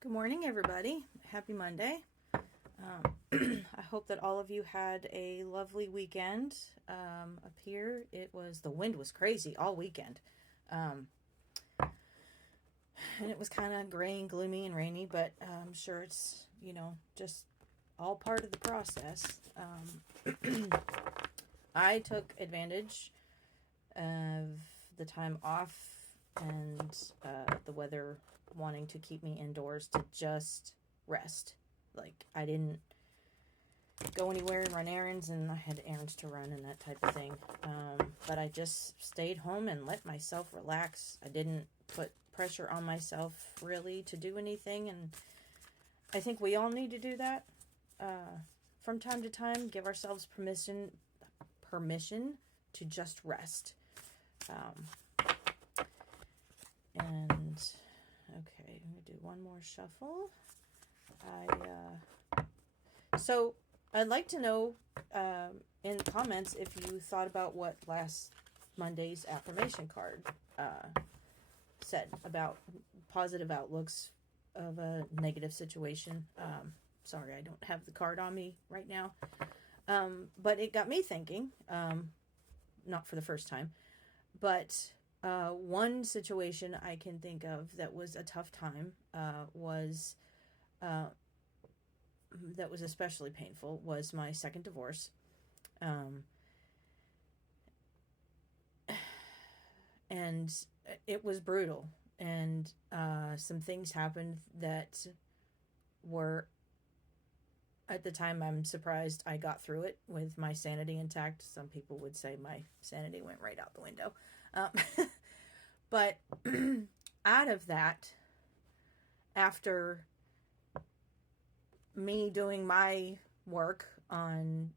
Good morning, everybody. Happy Monday. I hope that all of you had a lovely weekend. Up here, the wind was crazy all weekend. Um, and it was kind of gray and gloomy and rainy, but I'm sure it's, just all part of the process. I took advantage of the time off and the weather wanting to keep me indoors to just rest. Like, I didn't go anywhere and run errands, and I had errands to run and that type of thing. But I just stayed home and let myself relax. I didn't put pressure on myself really to do anything, and I think we all need to do that from time to time. Give ourselves permission to just rest. And okay, I'm gonna do one more shuffle. So I'd like to know in the comments if you thought about what last Monday's affirmation card said about positive outlooks of a negative situation. Sorry, I don't have the card on me right now. But it got me thinking, not for the first time, but one situation I can think of that was a tough time was that was especially painful was my second divorce. And it was brutal. And some things happened that were, at the time, I'm surprised I got through it with my sanity intact. Some people would say my sanity went right out the window. But out of that, after me doing my work on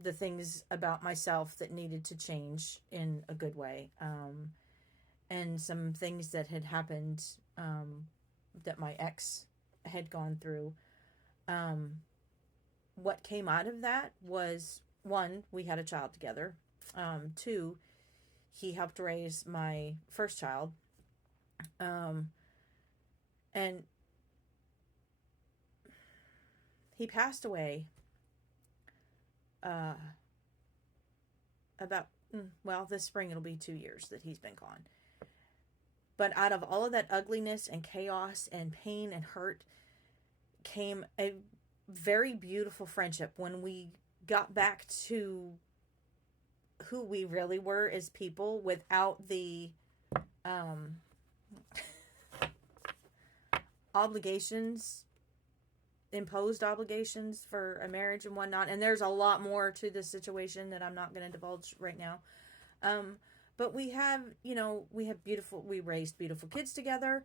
the things about myself that needed to change in a good way, and some things that had happened that my ex had gone through, what came out of that was, one, we had a child together. Two, he helped raise my first child. And he passed away this spring it'll be 2 years that he's been gone. But out of all of that ugliness and chaos and pain and hurt came a very beautiful friendship when we got back to who we really were as people without the imposed obligations for a marriage and whatnot. And there's a lot more to this situation that I'm not going to divulge right now. But we raised beautiful kids together.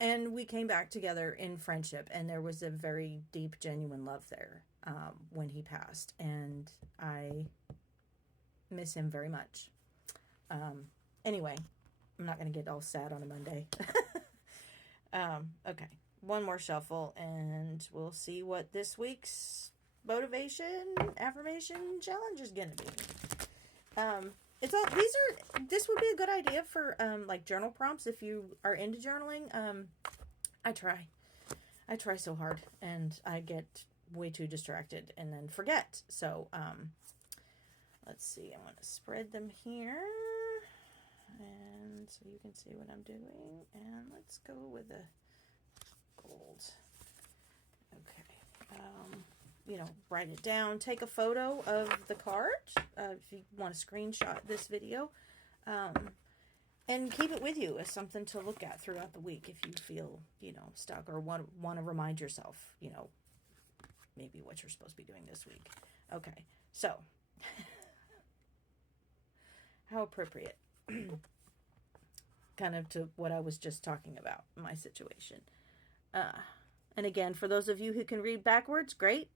And we came back together in friendship, and there was a very deep, genuine love there when he passed, and I miss him very much. Anyway, I'm not going to get all sad on a Monday. Okay, one more shuffle, and we'll see what this week's motivation affirmation challenge is going to be. This would be a good idea for like journal prompts if you are into journaling. I try so hard, and I get way too distracted and then forget. So let's see, I'm going to spread them here, and so you can see what I'm doing, and let's go with the gold. Okay. Write it down, take a photo of the card if you want to screenshot this video, and keep it with you as something to look at throughout the week if you feel, stuck or want to remind yourself, maybe what you're supposed to be doing this week. Okay, so how appropriate kind of to what I was just talking about, my situation. And again, for those of you who can read backwards, great.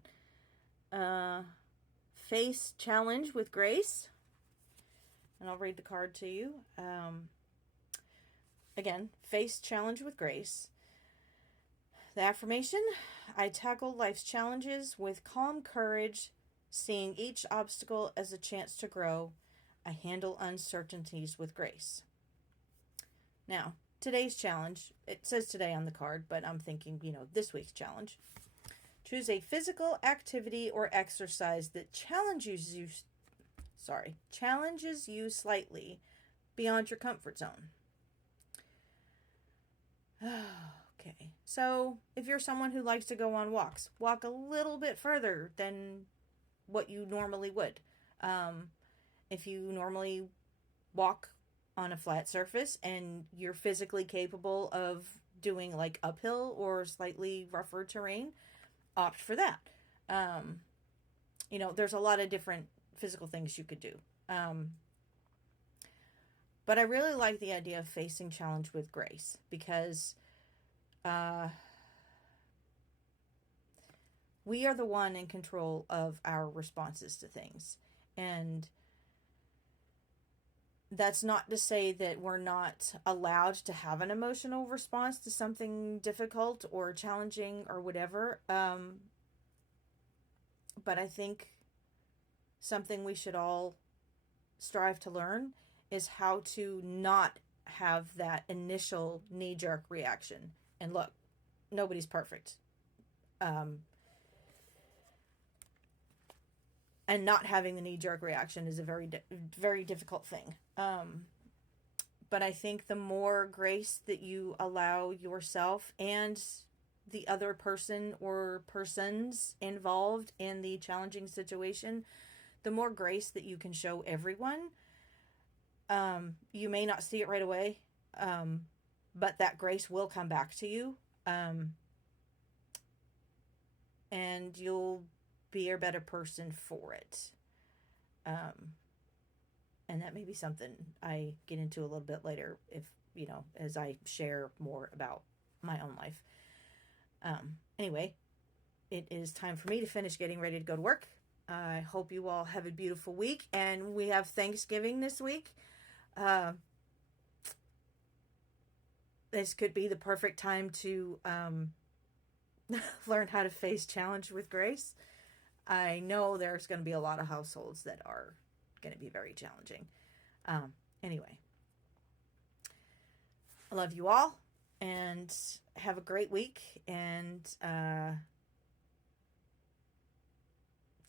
Face challenge with grace. And I'll read the card to you. Again, face challenge with grace. The affirmation: I tackle life's challenges with calm courage, seeing each obstacle as a chance to grow. I handle uncertainties with grace. Now, today's challenge, it says today on the card, but I'm thinking, this week's challenge. Choose a physical activity or exercise that challenges you slightly beyond your comfort zone. Okay. So, if you're someone who likes to go on walks, walk a little bit further than what you normally would. If you normally walk on a flat surface and you're physically capable of doing like uphill or slightly rougher terrain, opt for that. There's a lot of different physical things you could do. But I really like the idea of facing challenge with grace because we are the one in control of our responses to things. And that's not to say that we're not allowed to have an emotional response to something difficult or challenging or whatever. But I think something we should all strive to learn is how to not have that initial knee-jerk reaction. And look, nobody's perfect. And not having the knee-jerk reaction is a very, very difficult thing. But I think the more grace that you allow yourself and the other person or persons involved in the challenging situation, the more grace that you can show everyone. You may not see it right away, but that grace will come back to you. And you'll be a better person for it. And that may be something I get into a little bit later if, as I share more about my own life. Anyway, it is time for me to finish getting ready to go to work. I hope you all have a beautiful week, and we have Thanksgiving this week. This could be the perfect time to learn how to face challenge with grace. I know there's going to be a lot of households that are going to be very challenging. Anyway, I love you all, and have a great week, and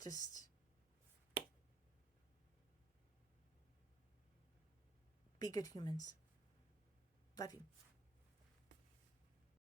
just be good humans. Love you.